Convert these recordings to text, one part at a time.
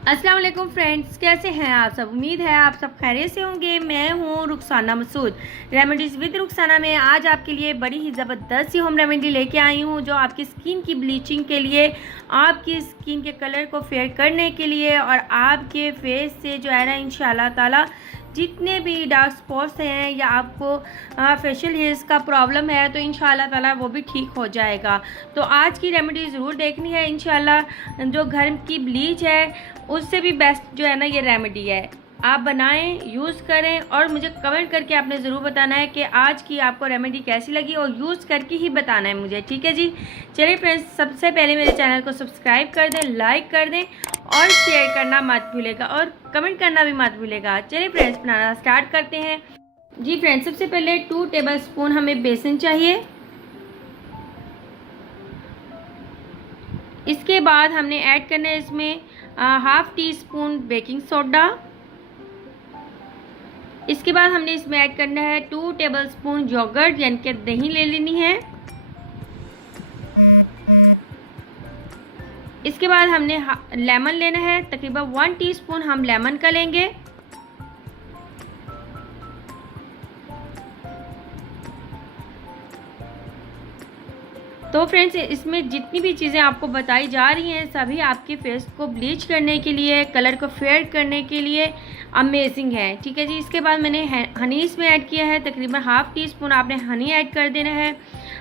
अस्सलाम वालेकुम फ्रेंड्स, कैसे हैं आप सब। उम्मीद है आप सब खैरियत से होंगे। मैं हूं रुखसाना मसूद, रेमेडीज़ विद रुखसाना में आज आपके लिए बड़ी ही ज़बरदस्त सी होम रेमेडी लेके आई हूं, जो आपकी स्किन की ब्लीचिंग के लिए, आपकी स्किन के कलर को फेयर करने के लिए और आपके फेस से जो है ना इंशाल्लाह ताला जितने भी डार्क स्पॉट्स हैं या आपको फेशियल हेयर्स का प्रॉब्लम है तो इंशाल्लाह ताला वो भी ठीक हो जाएगा। तो आज की रेमेडी ज़रूर देखनी है। इंशाल्लाह जो घर की ब्लीच है उससे भी बेस्ट जो है ना ये रेमेडी है। आप बनाएं, यूज़ करें और मुझे कमेंट करके आपने ज़रूर बताना है कि आज की आपको रेमेडी कैसी लगी और यूज़ करके ही बताना है मुझे, ठीक है जी। चलिए फ्रेंड्स, सबसे पहले मेरे चैनल को सब्सक्राइब कर दें, लाइक कर दें और शेयर करना मत भूलेगा और कमेंट करना भी मत भूलेगा। चलिए फ्रेंड्स, बनाना स्टार्ट करते हैं। जी फ्रेंड्स, सबसे पहले 2 टेबलस्पून हमें बेसन चाहिए। इसके बाद हमने ऐड करना है इसमें half tea spoon baking soda. इसके बाद हमने इसमें ऐड करना है 2 टेबलस्पून योगर्ट यानी कि दही ले लेनी है। इसके बाद हमने लेमन लेना है, तकरीबन 1 टीस्पून हम लेमन का लेंगे। तो फ्रेंड्स, इसमें जितनी भी चीज़ें आपको बताई जा रही हैं सभी आपके फेस को ब्लीच करने के लिए, कलर को फेयर करने के लिए अमेजिंग है, ठीक है जी। इसके बाद मैंने हनी इसमें ऐड किया है, तकरीबन हाफ टी स्पून आपने हनी ऐड कर देना है।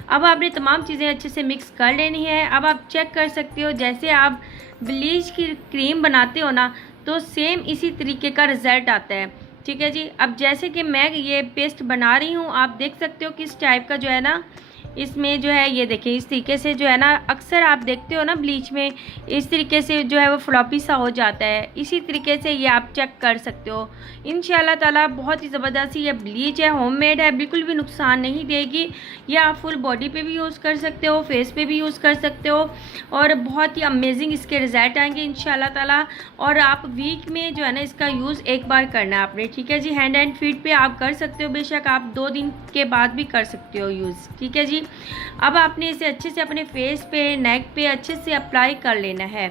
अब आपने तमाम चीज़ें अच्छे से मिक्स कर लेनी है। अब आप चेक कर सकते हो, जैसे आप ब्लीच की क्रीम बनाते हो ना तो सेम इसी तरीके का रिज़ल्ट आता है, ठीक है जी। अब जैसे कि मैं ये पेस्ट बना रही हूँ, आप देख सकते हो किस टाइप का जो है ना इसमें जो है, ये देखिए इस तरीके से जो है ना, अक्सर आप देखते हो ना ब्लीच में इस तरीके से जो है वो फ्लॉपी सा हो जाता है। इसी तरीके से ये आप चेक कर सकते हो। इंशाल्लाह ताला बहुत ही ज़बरदस्त ये ब्लीच है, होममेड है, बिल्कुल भी नुकसान नहीं देगी। ये आप फुल बॉडी पे भी यूज़ कर सकते हो, फेस पे भी यूज़ कर सकते हो और बहुत ही अमेजिंग इसके रिज़ल्ट आएंगे इंशाल्लाह ताला। और आप वीक में जो है ना इसका यूज़ एक बार करना है आपने, ठीक है जी। हैंड एंड फीट पे आप कर सकते हो, बेशक आप 2 दिन के बाद भी कर सकते हो यूज़, ठीक है जी। अब आपने इसे अच्छे से अपने फेस पे, नेक पे अच्छे से अप्लाई कर लेना है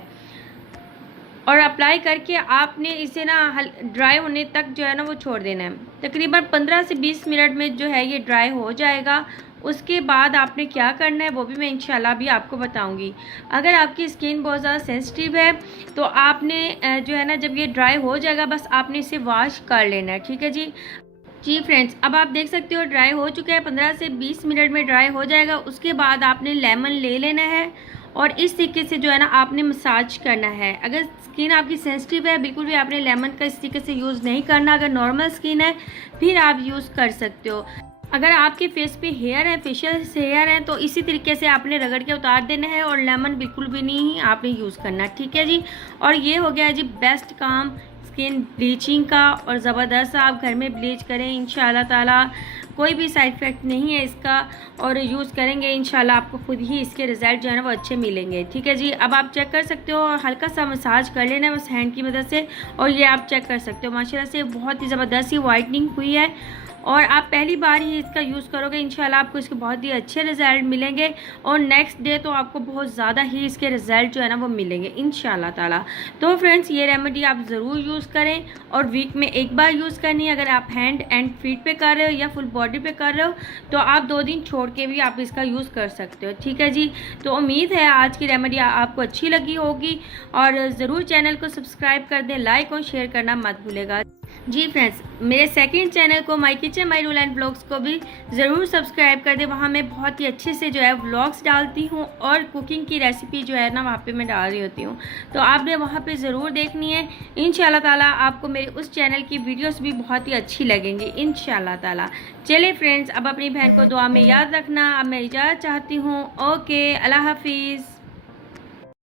और अप्लाई करके आपने इसे ना ड्राई होने तक जो है ना वो छोड़ देना है। तकरीबन 15 से 20 मिनट में जो है ये ड्राई हो जाएगा। उसके बाद आपने क्या करना है वो भी मैं इंशाल्लाह भी आपको बताऊंगी। अगर आपकी स्किन बहुत ज़्यादा सेंसिटिव है तो आपने जो है ना जब ये ड्राई हो जाएगा बस आपने इसे वॉश कर लेना है, ठीक है जी फ्रेंड्स। अब आप देख सकते हो ड्राई हो चुका है, 15 से 20 मिनट में ड्राई हो जाएगा। उसके बाद आपने लेमन ले लेना है और इस तरीके से जो है ना आपने मसाज करना है। अगर स्किन आपकी सेंसिटिव है बिल्कुल भी आपने लेमन का इस तरीके से यूज़ नहीं करना। अगर नॉर्मल स्किन है फिर आप यूज़ कर सकते हो। अगर आपके फेस पे हेयर है, फेशियल हेयर है, तो इसी तरीके से आपने रगड़ के उतार देना है और लेमन बिल्कुल भी नहीं आपने यूज़ करना, ठीक है जी। और ये हो गया जी बेस्ट काम स्किन ब्लीचिंग का और ज़बरदस्त आप घर में ब्लीच करें इंशाल्लाह ताला। कोई भी साइड इफ़ेक्ट नहीं है इसका और यूज़ करेंगे इंशाल्लाह आपको खुद ही इसके रिज़ल्ट जो है ना वो अच्छे मिलेंगे, ठीक है जी। अब आप चेक कर सकते हो और हल्का सा मसाज कर लेना है बस हैंड की मदद से और ये आप चेक कर सकते हो माशाल्लाह से बहुत ही ज़बरदस्त ही वाइटनिंग हुई है। और आप पहली बार ही इसका यूज़ करोगे इंशाल्लाह आपको इसके बहुत ही अच्छे रिज़ल्ट मिलेंगे और नेक्स्ट डे तो आपको बहुत ज़्यादा ही इसके रिज़ल्ट जो है ना वो मिलेंगे इंशाल्लाह ताला। तो फ्रेंड्स, ये रेमेडी आप ज़रूर यूज़ करें और वीक में एक बार यूज़ करनी है। अगर आप हैंड एंड फीट पे कर रहे हो या फुल बॉडी पे कर रहे हो तो आप 2 दिन छोड़ के भी आप इसका यूज़ कर सकते हो, ठीक है जी। तो उम्मीद है आज की रेमेडी आपको अच्छी लगी होगी और ज़रूर चैनल को सब्सक्राइब कर दें, लाइक और शेयर करना मत भूलेगा। जी फ्रेंड्स, मेरे सेकंड चैनल को my kitchen my rule and vlogs को भी ज़रूर सब्सक्राइब कर दें। वहाँ मैं बहुत ही अच्छे से जो है व्लॉग्स डालती हूँ और कुकिंग की रेसिपी जो है ना वहाँ पे मैं डाल रही होती हूँ, तो आपने वहाँ पे ज़रूर देखनी है। इंशाल्लाह ताला आपको मेरे उस चैनल की वीडियोस भी बहुत ही अच्छी लगेंगी इंशाल्लाह ताला। चलिए फ्रेंड्स, अब अपनी बहन को दुआ में याद रखना। अब मैं इजाज़त चाहती हूँ। ओके, अल्लाह हाफिज़।